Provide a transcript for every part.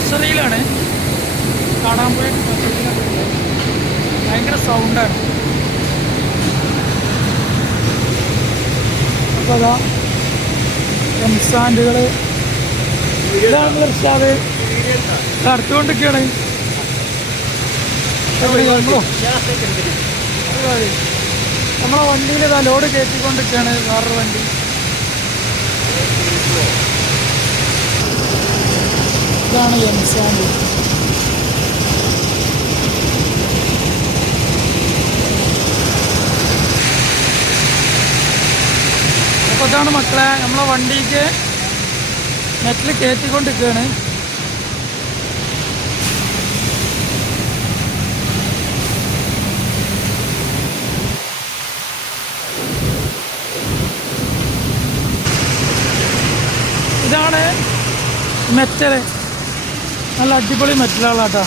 ക്രഷറിയിലാണ്, കാണാൻ പോയ ക്രഷറിയിലാണ്. ഭയങ്കര സൗണ്ടാണ്. അപ്പോൾ അതാ എംസാൻഡുകൾ ഇതാണ് ഇർഷാദ് അടുത്തുകൊണ്ടിരിക്കുകയാണ്. നമ്മളെ വണ്ടിയിൽ ഇതാ ലോഡ് കയറ്റിക്കൊണ്ടിരിക്കുകയാണ്. വേറൊരു വണ്ടി ഇതാണ് എംസാൻഡ്. അപ്പോൾ ഇതാണ് മക്കളെ നമ്മളെ വണ്ടിക്ക് നെറ്റിൽ കയറ്റിക്കൊണ്ടിരിക്കുകയാണ്. ഇതാണ് മെറ്റൽ, നല്ല അടിപൊളി മെറ്റലുകളാട്ടോ.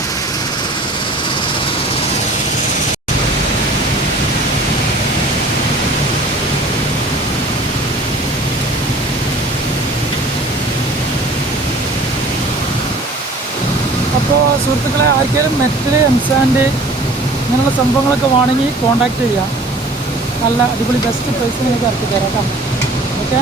അപ്പോൾ സുഹൃത്തുക്കളെ, ആർക്കെങ്കിലും മെറ്റൽ, എംസാൻഡ് ഇങ്ങനെയുള്ള സംഭവങ്ങളൊക്കെ വേണമെങ്കിൽ കോൺടാക്ട് ചെയ്യുക. നല്ല അടിപൊളി ബെസ്റ്റ് പ്രൈസ് നിങ്ങൾക്ക് ഇറക്കി തരാം കേട്ടോ. ഓക്കെ.